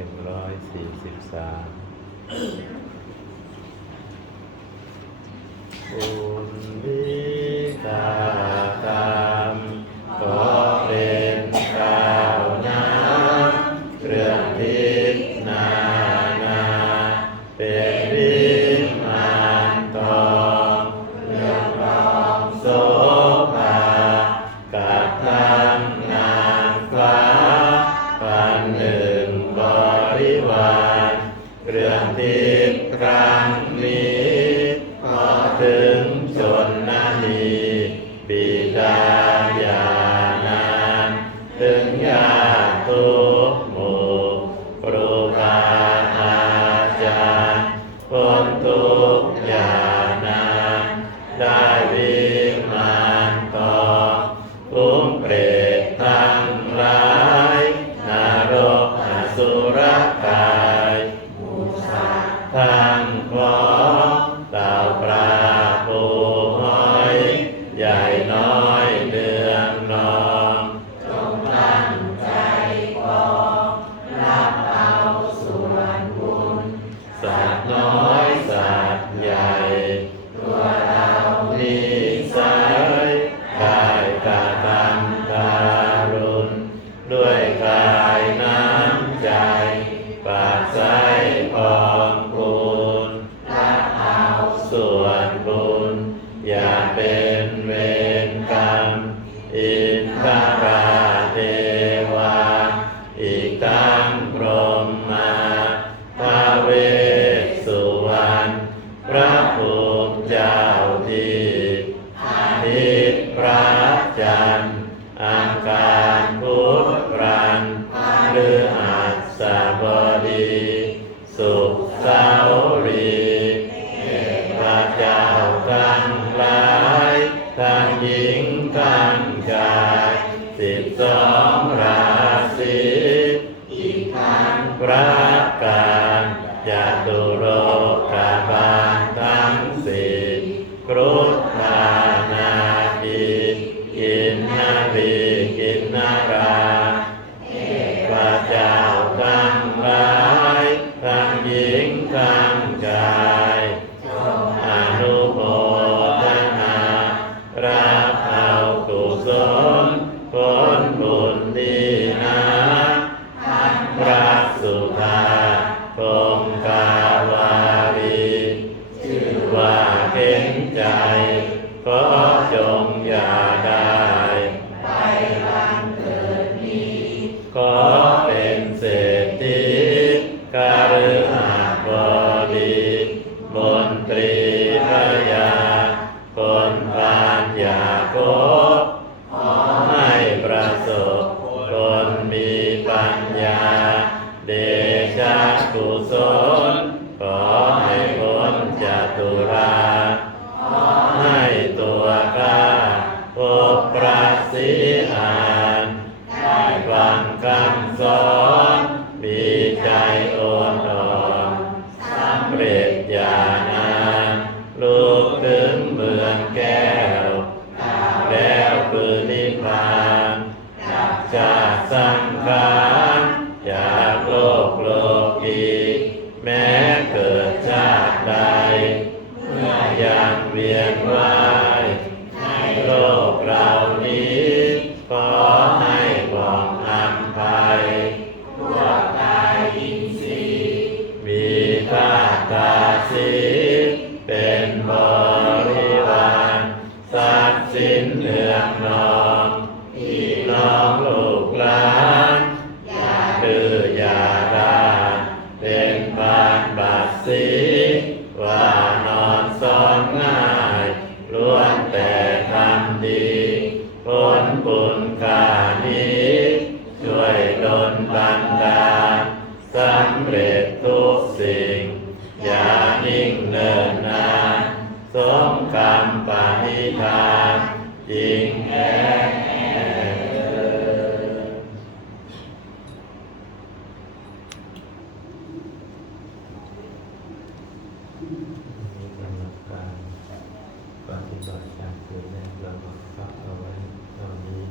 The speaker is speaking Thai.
นึ่งร้อยสี่สิบสามบุญวิกา คุ้ สุขเสาร์รีพระเจ้าทั้งหลายทั้งหญิงทั้งชายสิบสองราศีอีกทั้งพระการจตุโลกาบาลทั้งสี่ครุ ขอเป็นเศรษฐีการฤหัสบดีมนตรีพระยา คนพานยาโกขอให้ประสบคนมีปัญญา เดชะกุศลขอให้พ้นจตุราให้ตัวกล้าพบพระศรีอา ฟังคำสอน ตาสีเป็นบริวารสัพย์สินเหลืองนองพี่น้องลูกหลานอย่าดื้อย่าดาเป็นบานบาทสีว่านอนสอนง่ายล้วนแต่ทำดีผลบุญกานี้ ช่วยดลบันดาลสำเร็จทุกสิ่ ต่อจากคืนแรกเราก็พักเอาไว้ตอนนี้